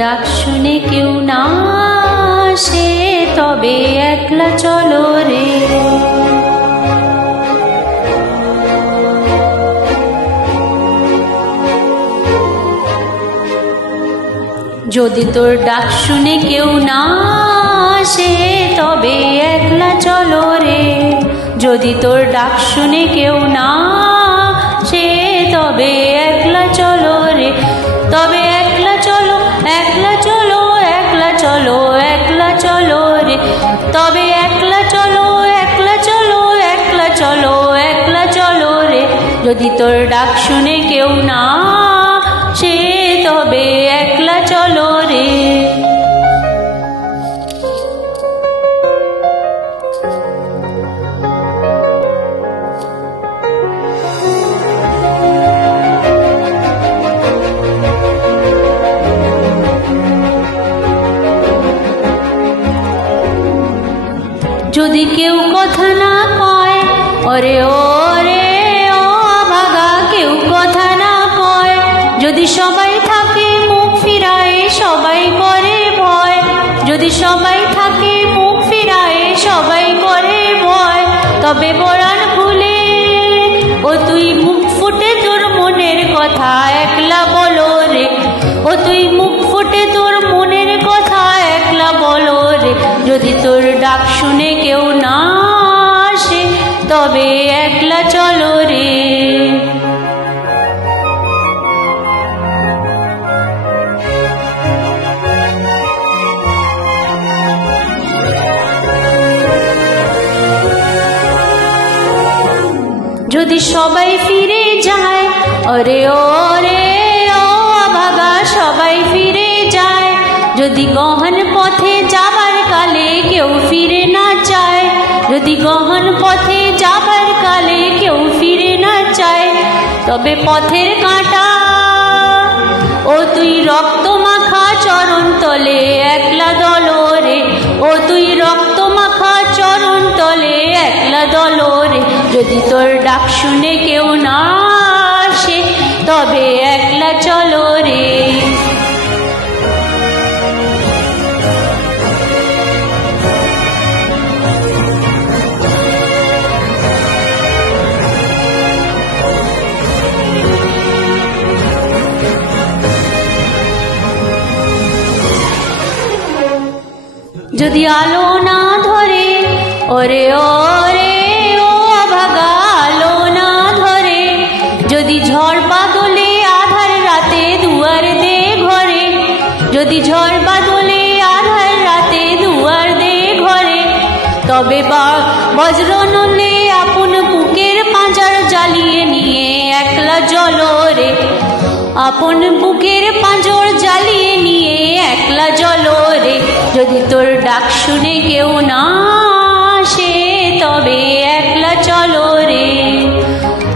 ডাক শুনে কেউ না আসে তবে একলা চলো রে। যদি তোর ডাক শুনে কেউ না আসে তবে একলা চলো রে। যদি তোর ডাক শুনে কেউ না আসে তবে একলা চলো রে। তবে একলা চলো, একলা চলো, একলা চলো, একলা চলো রে। তবে একলা চলো, একলা চলো, একলা চলো, একলা চলো রে। যদি তোর ডাক শুনে কেউ না আসে তবে একলা চলো রে। যদি কেউ কথা না কয় ওরে ওরে ও ভাগা, কেউ কথা না কয়, যদি সবাই থাকে মুখ ফিরায় সবাই করে ভয়। যদি সবাই থাকে মুখ ফিরায় সবাই করে ভয়, তবে পরাণ খুলে ও তুই মুখ ফুটে তোর মনের কথা একলা বলো রে। ও তুই মুখ ফুটে তোর মনের কথা একলা বলো রে। যদি তোর ডাক শুনে কেউ না আসে তবে একলা চলো রে। যদি সবাই ফিরে যায় ওরে ওরে ও ভাগা, সবাই ফিরে যায়। যদি গহন পথে যাবার কালে কেউ ফিরে না চায়, যদি গহন পথে যাবার কালে কেউ ফিরে না চায়, তবে পথের কাঁটা ও তুই রক্ত মাখা চরণ তলে একলা দলো রে। ও তুই রক্ত মাখা চরণ তলে একলা দলো রে। যদি তোর ডাক শুনে কেউ না আসে তবে একলা চলো রে। যদি আলো না ধরে ওরে ওরে ও ভাগা, আলো না ধরে, যদি ঝড় বাদলে আধার রাতে দুয়ার দে ঘরে, যদি ঝড় বাদলে আধার রাতে দুয়ার দে ঘরে, তবে বজ্র নলে আপন বুকের পাঁজর জ্বালিয়ে নিয়ে একলা জ্বলো রে। আপন বুকের পাঁজর জ্বালিয়ে নিয়ে একলা জ্বলো রে। যদি তোর ডাক শুনে কেউ না আসে তবে একলা চলো রে।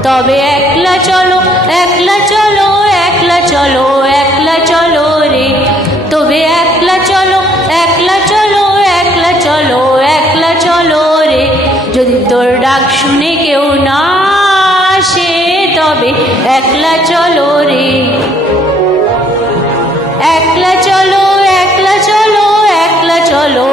তবে একলা চলো, একলা চলো, একলা চলো, একলা চলো রে। তবে একলা চলো, একলা চলো, একলা চলো, একলা চলো রে। যদি তোর ডাক শুনে কেউ না আসে তবে একলা চলো রে। একলা চলো, একলা চলো, একলা চলো,